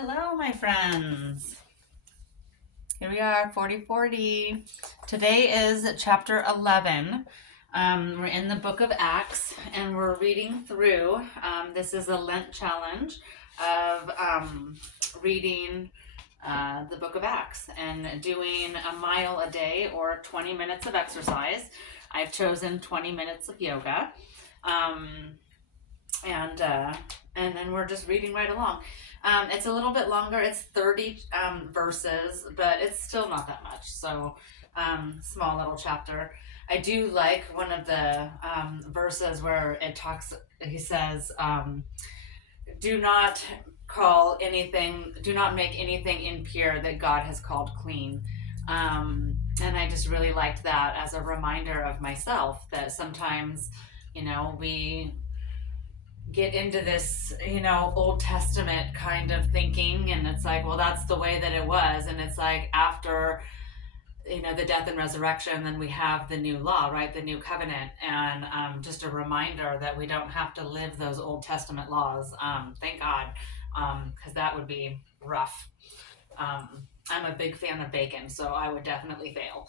Hello, my friends. Here we are, 4040. Today is chapter 11. We're in the book of Acts and we're reading through. This is a Lent challenge of reading the book of Acts and doing a mile a day or 20 minutes of exercise. I've chosen 20 minutes of yoga. And then we're just reading right along. It's a little bit longer. It's 30 verses, but it's still not that much. So, small little chapter. I do like one of the verses where he says, do not make anything impure that God has called clean. And I just really liked that as a reminder of myself that sometimes, we get into this, Old Testament kind of thinking, and it's like, well, that's the way that it was, and it's like after, the death and resurrection, then we have the new law, right? The new covenant, and just a reminder that we don't have to live those Old Testament laws. Thank God, because that would be rough. I'm a big fan of bacon, so I would definitely fail.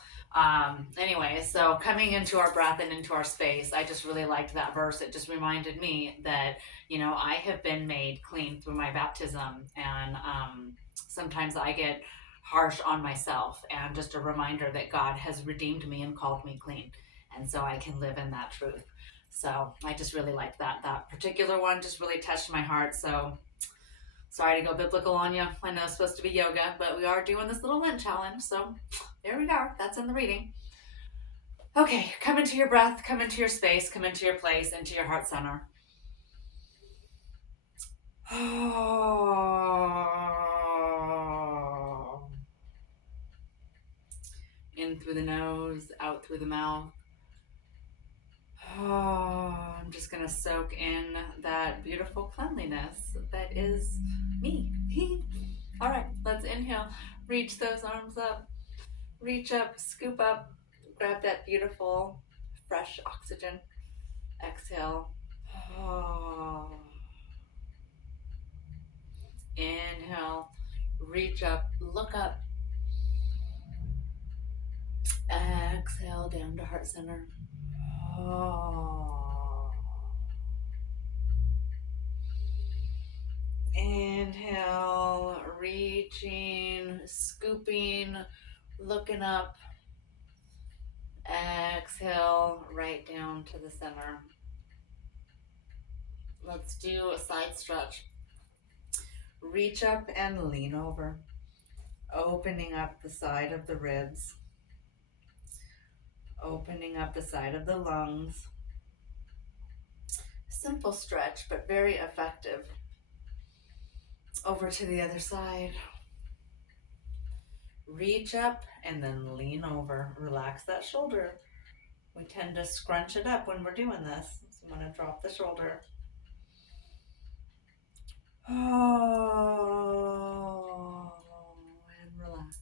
Anyway, so coming into our breath and into our space, I just really liked that verse. It just reminded me that, I have been made clean through my baptism. And sometimes I get harsh on myself, and just a reminder that God has redeemed me and called me clean. And so I can live in that truth. So I just really liked that. That particular one just really touched my heart. So sorry to go biblical on you. I know it's supposed to be yoga, but we are doing this little Lent challenge. So there we go. That's in the reading. Okay, come into your breath, come into your space, come into your place, into your heart center. In through the nose, out through the mouth. I'm just going to soak in that beautiful cleanliness that is me. All right, let's inhale. Reach those arms up. Reach up, scoop up, grab that beautiful, fresh oxygen. Exhale. Inhale. Reach up, look up. Exhale down to heart center. Inhale, reaching, scooping, looking up. Exhale, right down to the center. Let's do a side stretch. Reach up and lean over, opening up the side of the ribs, opening up the side of the lungs. Simple stretch, but very effective. Over to the other side. Reach up and then lean over. Relax that shoulder. We tend to scrunch it up when we're doing this. So I'm going to drop the shoulder. And relax.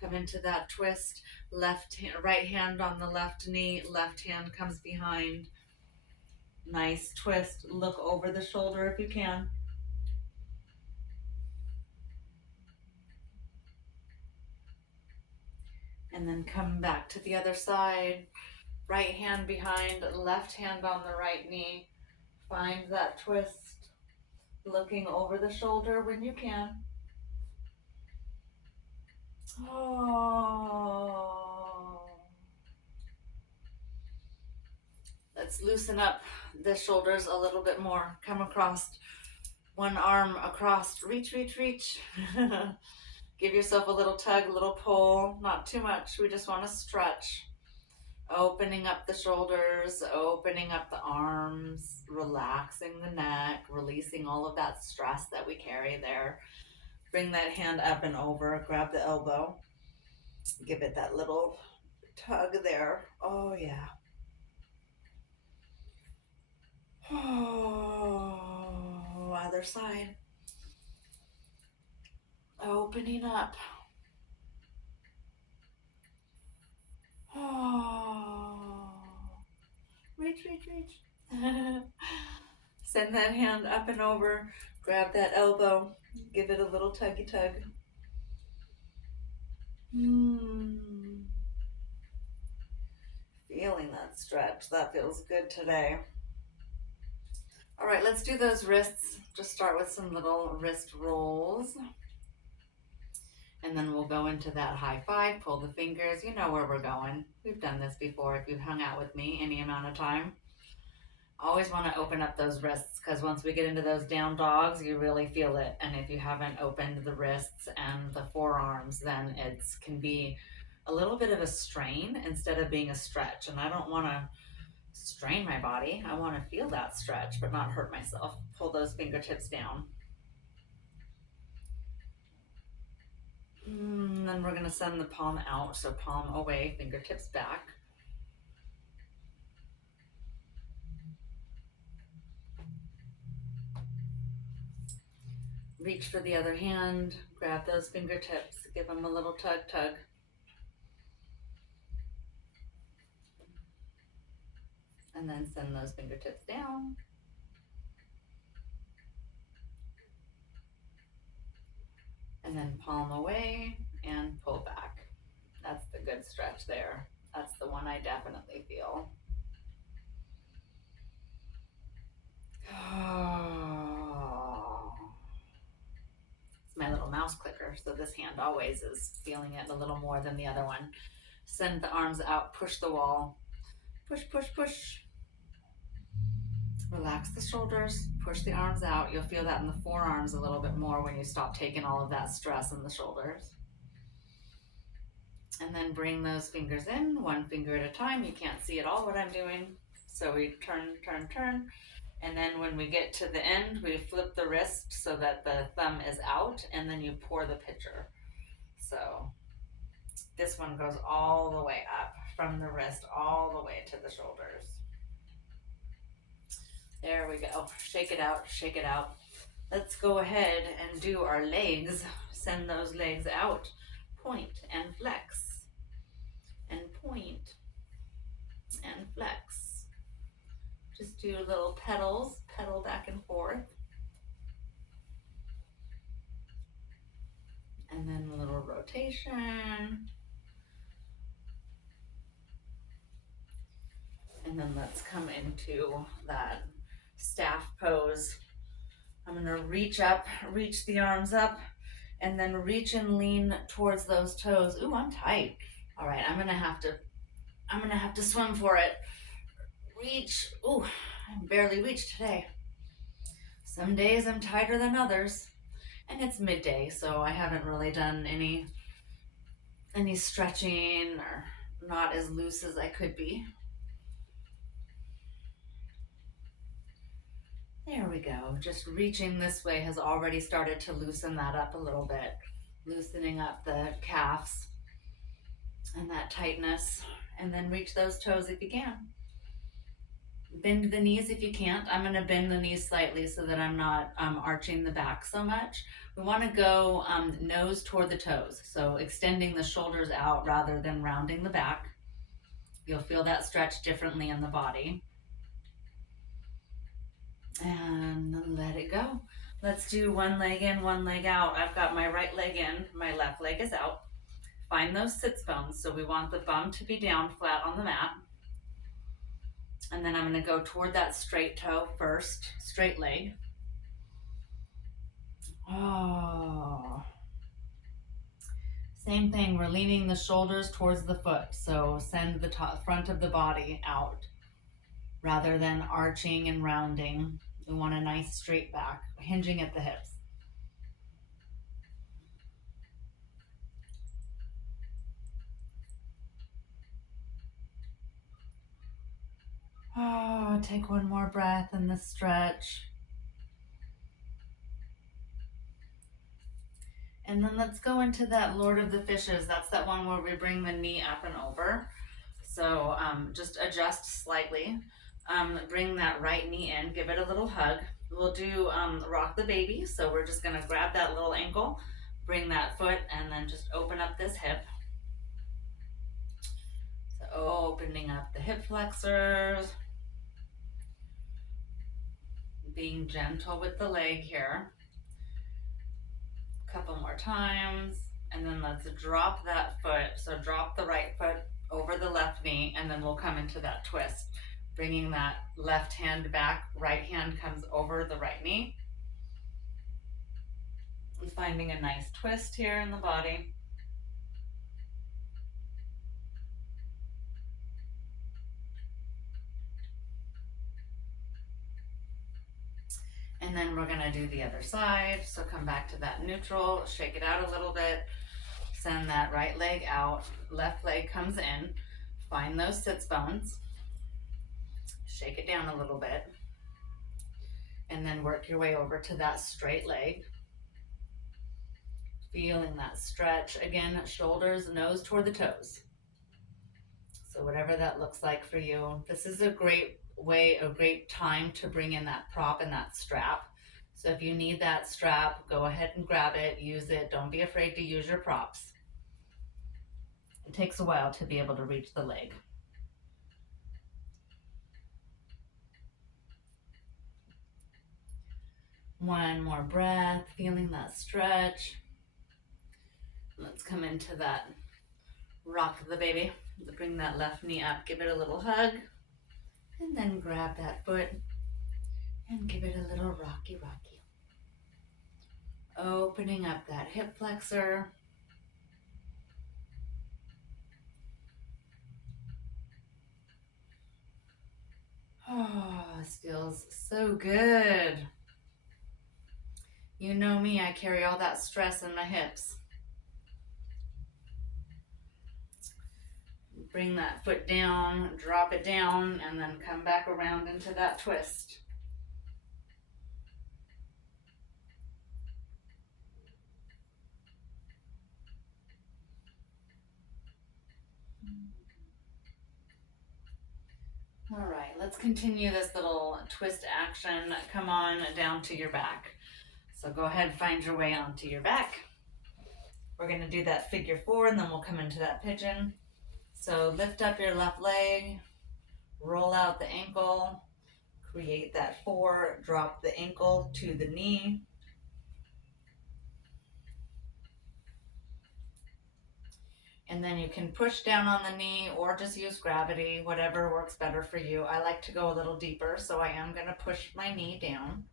Come into that twist. Right hand on the left knee. Left hand comes behind. Nice twist. Look over the shoulder if you can. And then come back to the other side. Right hand behind, left hand on the right knee. Find that twist. Looking over the shoulder when you can. Let's loosen up the shoulders a little bit more. Come across, one arm across. Reach, reach, reach. Give yourself a little tug, a little pull. Not too much. We just want to stretch. Opening up the shoulders, opening up the arms, relaxing the neck, releasing all of that stress that we carry there. Bring that hand up and over, grab the elbow. Give it that little tug there. Oh, yeah. Oh, other side. Opening up. Oh, reach, reach, reach. Send that hand up and over. Grab that elbow. Give it a little tuggy tug. Feeling that stretch. That feels good today. All right, let's do those wrists. Just start with some little wrist rolls. And then we'll go into that high five, pull the fingers. You know where we're going. We've done this before if you've hung out with me any amount of time. Always want to open up those wrists because once we get into those down dogs, you really feel it. And if you haven't opened the wrists and the forearms, then it can be a little bit of a strain instead of being a stretch. And I don't want to strain my body. I want to feel that stretch, but not hurt myself. Pull those fingertips down. Then we're going to send the palm out. So palm away, fingertips back. Reach for the other hand. Grab those fingertips. Give them a little tug, tug. And then send those fingertips down. And then palm away and pull back. That's the good stretch there. That's the one I definitely feel. It's my little mouse clicker, so this hand always is feeling it a little more than the other one. Send the arms out, push the wall. Push, push, push. Relax the shoulders, push the arms out. You'll feel that in the forearms a little bit more when you stop taking all of that stress in the shoulders. And then bring those fingers in, one finger at a time. You can't see at all what I'm doing. So we turn, turn, turn. And then when we get to the end, we flip the wrist so that the thumb is out, and then you pour the pitcher. So this one goes all the way up from the wrist all the way to the shoulders. There we go. Shake it out, shake it out. Let's go ahead and do our legs. Send those legs out. Point and flex. And point and flex. Just do little pedals, pedal back and forth. And then a little rotation. And then let's come into that staff pose. I'm gonna reach up, reach the arms up, and then reach and lean towards those toes. Ooh, I'm tight. All right, I'm gonna have to swim for it. Reach. Ooh, I barely reached today. Some days I'm tighter than others. And it's midday, so I haven't really done any stretching or not as loose as I could be. There we go. Just reaching this way has already started to loosen that up a little bit. Loosening up the calves and that tightness. And then reach those toes if you can. Bend the knees if you can't. I'm going to bend the knees slightly so that I'm not arching the back so much. We want to go nose toward the toes. So extending the shoulders out rather than rounding the back. You'll feel that stretch differently in the body. And let it go. Let's do one leg in, one leg out. I've got my right leg in, my left leg is out. Find those sits bones. So we want the bum to be down flat on the mat. And then I'm going to go toward that straight toe first, straight leg. Oh. Same thing, we're leaning the shoulders towards the foot. So send the front of the body out rather than arching and rounding. We want a nice straight back, hinging at the hips. Oh, take one more breath in the stretch. And then let's go into that Lord of the Fishes. That's that one where we bring the knee up and over. So just adjust slightly. Bring that right knee in, give it a little hug. We'll do rock the baby. So we're just gonna grab that little ankle, bring that foot, and then just open up this hip. So opening up the hip flexors. being gentle with the leg here. A couple more times, and then let's drop that foot. So drop the right foot over the left knee, and then we'll come into that twist. Bringing that left hand back, right hand comes over the right knee. And finding a nice twist here in the body. And then we're gonna do the other side. So come back to that neutral, shake it out a little bit, send that right leg out, left leg comes in, find those sits bones, shake it down a little bit, and then work your way over to that straight leg. Feeling that stretch. Again, shoulders, nose toward the toes. So whatever that looks like for you. This is a great way, a great time to bring in that prop and that strap. So if you need that strap, go ahead and grab it, use it. Don't be afraid to use your props. It takes a while to be able to reach the leg. One more breath, feeling that stretch. Let's come into that rock the baby. Bring that left knee up, give it a little hug, and then grab that foot and give it a little rocky. Opening up that hip flexor. Oh, this feels so good. You know me, I carry all that stress in my hips. Bring that foot down, drop it down, and then come back around into that twist. All right, let's continue this little twist action. Come on down to your back. So go ahead and find your way onto your back. We're gonna do that figure four, and then we'll come into that pigeon. So lift up your left leg, roll out the ankle, create that four, drop the ankle to the knee. And then you can push down on the knee or just use gravity, whatever works better for you. I like to go a little deeper, so I am gonna push my knee down.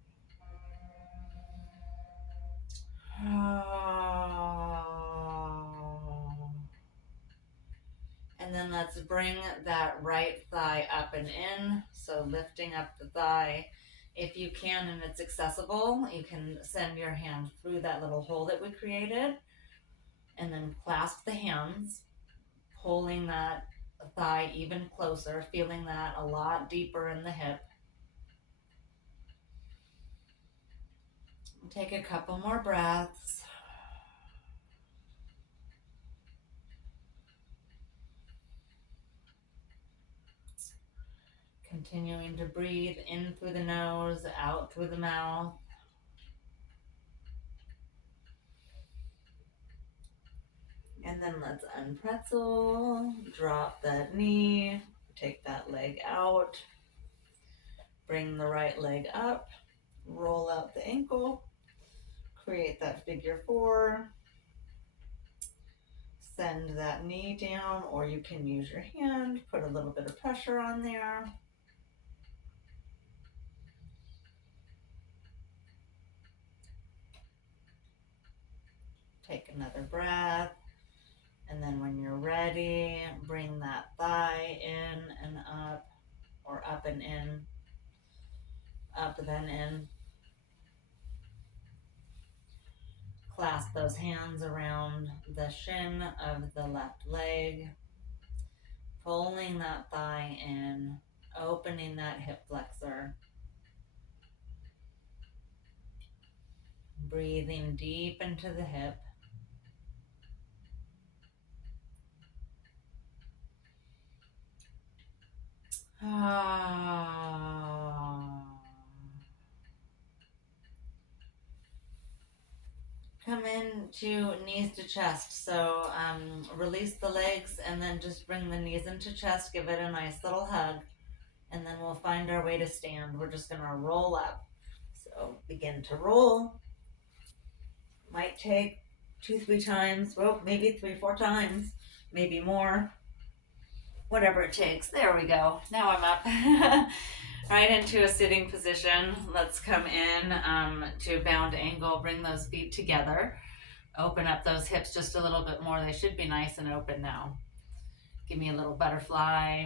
And then let's bring that right thigh up and in. So lifting up the thigh. If you can and it's accessible, you can send your hand through that little hole that we created and then clasp the hands, pulling that thigh even closer, feeling that a lot deeper in the hip. Take a couple more breaths. Continuing to breathe in through the nose, out through the mouth. And then let's unpretzel, drop that knee, take that leg out, bring the right leg up, roll out the ankle, create that figure four, send that knee down, or you can use your hand, put a little bit of pressure on there. Take another breath. And then when you're ready, bring that thigh in and up, or up and in, up then in. Clasp those hands around the shin of the left leg, pulling that thigh in, opening that hip flexor. Breathing deep into the hip. Come into knees to chest. So release the legs and then just bring the knees into chest. Give it a nice little hug. And then we'll find our way to stand. We're just going to roll up. So begin to roll. Might take 2-3 times, well, maybe 3-4 times, maybe more. Whatever it takes. There we go. Now I'm up. Right into a sitting position. Let's come in to bound angle. Bring those feet together. Open up those hips just a little bit more. They should be nice and open now. Give me a little butterfly.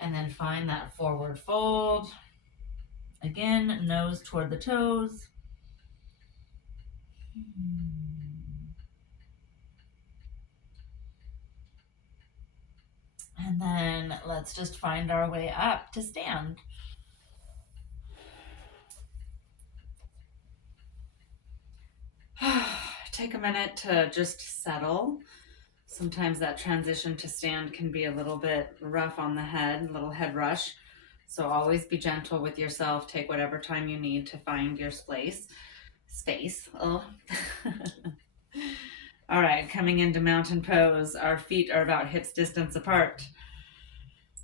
And then find that forward fold. Again, nose toward the toes. And then let's just find our way up to stand. Take a minute to just settle. Sometimes that transition to stand can be a little bit rough on the head, a little head rush. So always be gentle with yourself. Take whatever time you need to find your space. Oh. All right, coming into mountain pose. Our feet are about hips distance apart.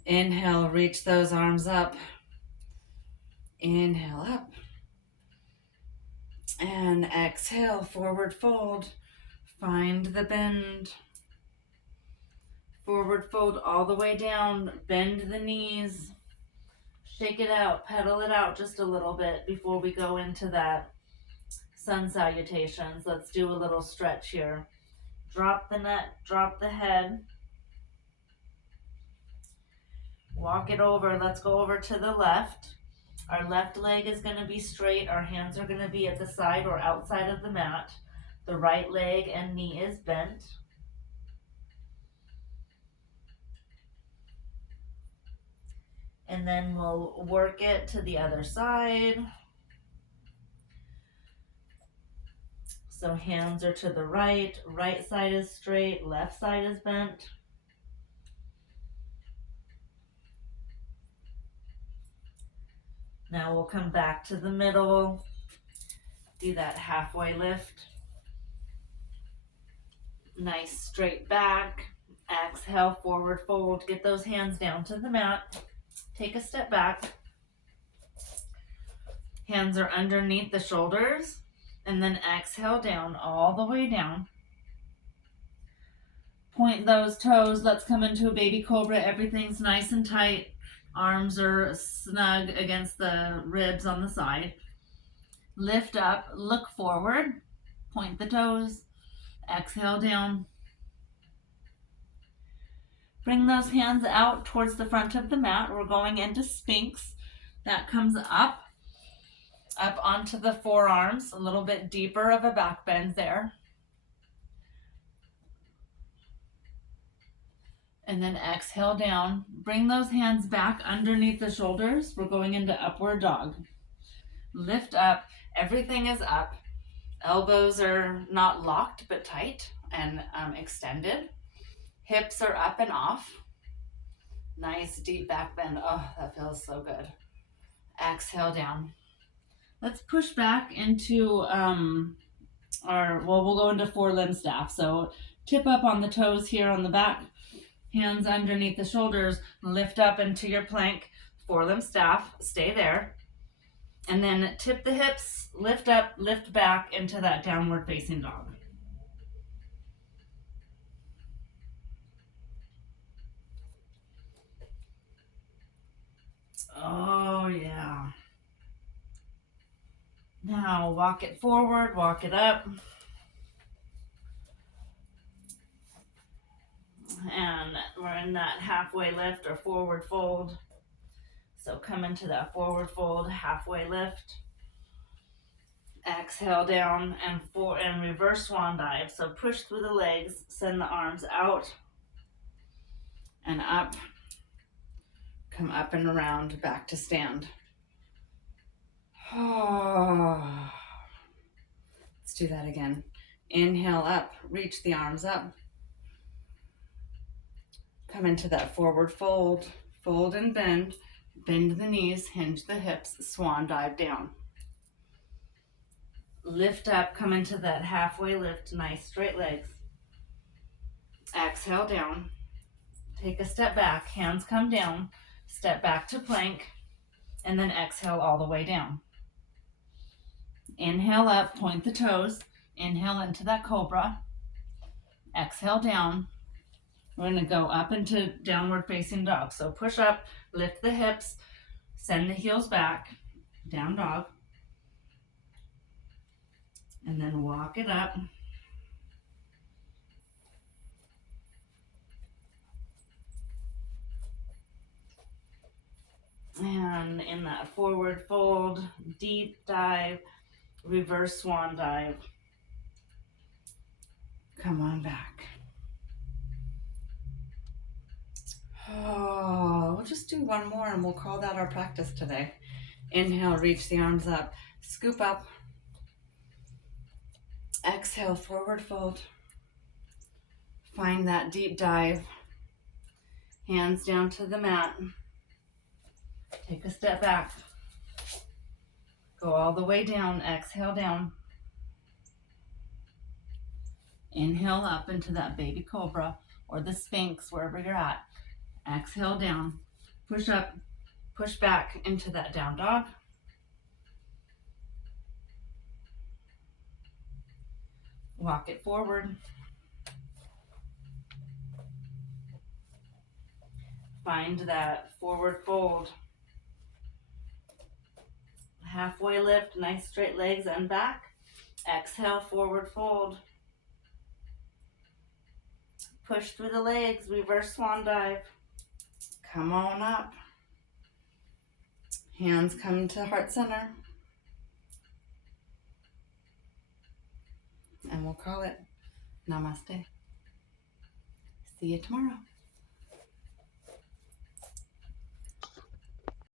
Inhale, reach those arms up. Inhale up. And exhale, forward fold. Find the bend. Forward fold all the way down. Bend the knees. Shake it out, pedal it out just a little bit before we go into that sun salutations. Let's do a little stretch here. Drop the neck, drop the head. Walk it over. Let's go over to the left. Our left leg is going to be straight. Our hands are going to be at the side or outside of the mat. The right leg and knee is bent. And then we'll work it to the other side. So hands are to the right side is straight, left side is bent. Now we'll come back to the middle, do that halfway lift. Nice straight back. Exhale, forward fold. Get those hands down to the mat. Take a step back. Hands are underneath the shoulders. And then exhale down, all the way down. Point those toes. Let's come into a baby cobra. Everything's nice and tight. Arms are snug against the ribs on the side. Lift up, look forward. Point the toes. Exhale down. Bring those hands out towards the front of the mat. We're going into Sphinx. That comes up onto the forearms, a little bit deeper of a back bend there. And then exhale down. Bring those hands back underneath the shoulders. We're going into upward dog. Lift up. Everything is up. Elbows are not locked but tight and extended. Hips are up and off. Nice deep back bend. Oh, that feels so good. Exhale down. Let's push back into we'll go into forelimb staff. So tip up on the toes here on the back. Hands underneath the shoulders. Lift up into your plank. Forelimb staff. Stay there. And then tip the hips. Lift up, lift back into that downward facing dog. Oh, yeah. Now walk it forward, walk it up. And we're in that halfway lift or forward fold. So come into that forward fold, halfway lift. Exhale down and reverse swan dive. So push through the legs, send the arms out and up. Come up and around, back to stand. Oh. Let's do that again. Inhale up, reach the arms up. Come into that forward fold. Fold and bend. Bend the knees, hinge the hips, swan dive down. Lift up, come into that halfway lift, nice straight legs. Exhale down. Take a step back, hands come down. Step back to plank. And then exhale all the way down. Inhale up, point the toes. Inhale into that cobra. Exhale down. We're going to go up into downward facing dog. So push up, lift the hips, send the heels back, down dog. And then walk it up. And in that forward fold, deep dive, reverse swan dive. Come on back. Oh, we'll just do one more and we'll call that our practice today. Inhale, reach the arms up, scoop up. Exhale, forward fold. Find that deep dive. Hands down to the mat. Take a step back. Go all the way down. Exhale down. Inhale up into that baby cobra or the sphinx, wherever you're at. Exhale down. Push up. Push back into that down dog. Walk it forward. Find that forward fold. Halfway lift, nice straight legs and back. Exhale, forward fold. Push through the legs, reverse swan dive. Come on up. Hands come to heart center. And we'll call it namaste. See you tomorrow.